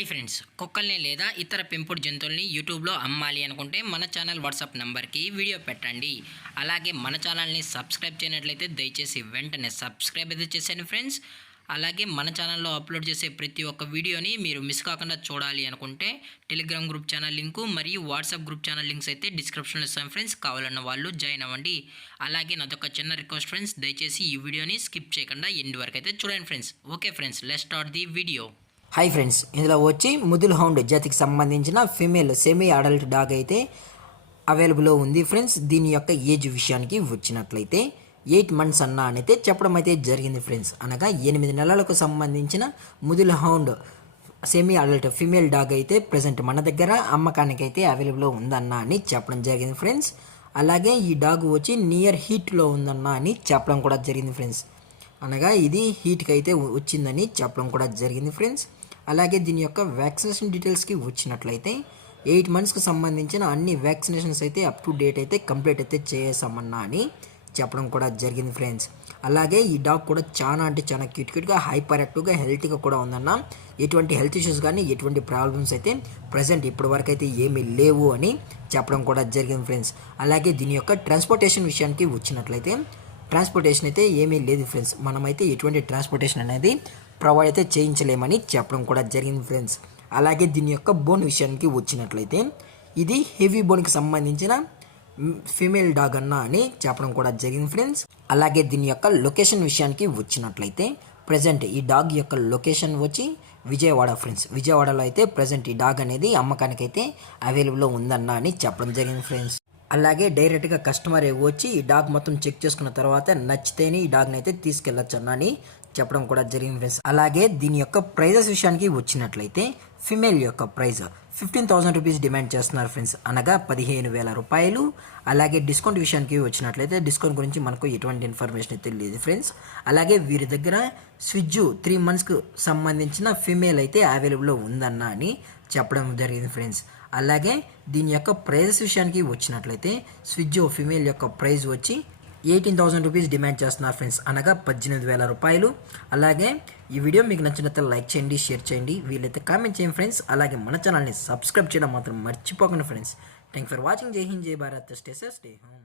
Hi friends, కుక్కల్ని లేదా ఇతర పెంపుడు జంతువుల్ని యూట్యూబ్లో అమ్మాలి అనుకుంటే మన ఛానల్ వాట్సాప్ నెంబర్కి వీడియో పెట్టండి. అలాగే మన ఛానల్ని సబ్స్క్రైబ్ చేయనట్లయితే దయచేసి వెంటనే సబ్స్క్రైబ్ అయితే చేసేయండి ఫ్రెండ్స్. అలాగే మన ఛానల్లో అప్లోడ్ చేసే ప్రతి ఒక్క వీడియోని మీరు మిస్ కాకుండా చూడాలి అనుకుంటే టెలిగ్రామ్ గ్రూప్ ఛానల్ లింకు మరియు వాట్సాప్ గ్రూప్ ఛానల్ లింక్స్ అయితే డిస్క్రిప్షన్లో ఇస్తాను ఫ్రెండ్స్. కావాలన్న వాళ్ళు జాయిన్ అవ్వండి. అలాగే నాదొక చిన్న రిక్వెస్ట్ ఫ్రెండ్స్, దయచేసి ఈ వీడియోని స్కిప్ చేయకుండా ఎండ్ వరకు అయితే చూడండి friends. Okay friends, let's start the video. Hi friends, ఇందులో వచ్చి ముదుల్ హౌండ్ జాతికి సంబంధించిన ఫీమేల్ సెమీ అడల్ట్ డాగ్ అయితే అవైలబుల్లో ఉంది ఫ్రెండ్స్. దీని యొక్క ఏజ్ విషయానికి వచ్చినట్లయితే 8 months అన్న అయితే చెప్పడం అయితే జరిగింది ఫ్రెండ్స్. అనగా 8 నెలలకు సంబంధించిన Mudhol hound semi adult female dog అయితే ప్రజెంట్ మన దగ్గర అమ్మకానికి అయితే అవైలబుల్లో ఉందన్న అని చెప్పడం జరిగింది ఫ్రెండ్స్. అలాగే ఈ డాగ్ వచ్చి నియర్ హీట్లో ఉందన్న అని చెప్పడం కూడా జరిగింది ఫ్రెండ్స్. అనగా ఇది హీట్కి అయితే వచ్చిందని చెప్పడం కూడా జరిగింది ఫ్రెండ్స్. అలాగే దీని యొక్క వ్యాక్సినేషన్ డీటెయిల్స్కి వచ్చినట్లయితే 8 monthsకి సంబంధించిన అన్ని వ్యాక్సినేషన్స్ అయితే అప్ టు డేట్ అయితే కంప్లీట్ అయితే చేసామన్నా అని చెప్పడం కూడా జరిగింది ఫ్రెండ్స్. అలాగే ఈ డాగ్ కూడా చాలా అంటే చాలా క్యూట్గా హైపర్ యాక్టివ్గా హెల్తీగా కూడా ఉందన్న. ఎటువంటి హెల్త్ ఇష్యూస్ కానీ ఎటువంటి ప్రాబ్లమ్స్ అయితే ప్రజెంట్ ఇప్పటి వరకు అయితే ఏమీ లేవు అని చెప్పడం కూడా జరిగింది ఫ్రెండ్స్. అలాగే దీని యొక్క ట్రాన్స్పోర్టేషన్ విషయానికి వచ్చినట్లయితే ట్రాన్స్పోర్టేషన్ అయితే ఏమీ లేదు ఫ్రెండ్స్. మనమైతే ఎటువంటి ట్రాన్స్పోర్టేషన్ అనేది ప్రొవైడ్ అయితే చేయించలేమని చెప్పడం కూడా జరిగింది ఫ్రెండ్స్. అలాగే దీని యొక్క బోన్ విషయానికి వచ్చినట్లయితే ఇది హెవీ బోన్కి సంబంధించిన ఫీమేల్ డాగ్ అన్న అని చెప్పడం కూడా జరిగింది ఫ్రెండ్స్. అలాగే దీని యొక్క లొకేషన్ విషయానికి వచ్చినట్లయితే ప్రజెంట్ ఈ డాగ్ యొక్క లొకేషన్ వచ్చి విజయవాడ ఫ్రెండ్స్. విజయవాడలో అయితే ప్రజెంట్ ఈ డాగ్ అనేది అమ్మకానికి అయితే అవైలబుల్లో ఉందన్న అని చెప్పడం జరిగింది ఫ్రెండ్స్. అలాగే డైరెక్ట్గా కస్టమర్ వచ్చి ఈ డాగ్ మొత్తం చెక్ చేసుకున్న తర్వాత నచ్చితేనే ఈ డాగ్ని అయితే తీసుకెళ్ళచ్చు అన్న అని చెప్పడం కూడా జరిగింది ఫ్రెండ్స్. అలాగే దీని యొక్క ప్రైజెస్ విషయానికి వచ్చినట్లయితే ఫిమేల్ యొక్క ప్రైజ్ 15,000 రూపీస్ డిమాండ్ చేస్తున్నారు ఫ్రెండ్స్, అనగా 15,000 రూపాయలు. అలాగే డిస్కౌంట్ విషయానికి వచ్చినట్లయితే డిస్కౌంట్ గురించి మనకు ఎటువంటి ఇన్ఫర్మేషన్ అయితే లేదు ఫ్రెండ్స్. అలాగే వీరి దగ్గర స్విజ్జు 3 monthsకు సంబంధించిన ఫిమేల్ అయితే అవైలబుల్లో ఉందన్న అని చెప్పడం జరిగింది ఫ్రెండ్స్. అలాగే దీని యొక్క ప్రైజెస్ విషయానికి వచ్చినట్లయితే స్విజ్జో ఫిమేల్ యొక్క ప్రైజ్ వచ్చి 18,000 రూపీస్ డిమాండ్ చేస్తున్నారు ఫ్రెండ్స్, అనగా 18,000 రూపాయలు. అలాగే ఈ వీడియో మీకు నచ్చినట్లయితే లైక్ చేయండి, షేర్ చేయండి, వీలైతే కామెంట్ చేయండి ఫ్రెండ్స్. అలాగే మన ఛానల్ని సబ్స్క్రైబ్ చేయడం మాత్రం మర్చిపోకండి ఫ్రెండ్స్. Thank for watching. జై హింద్, జై Bharat, stay safe, stay home.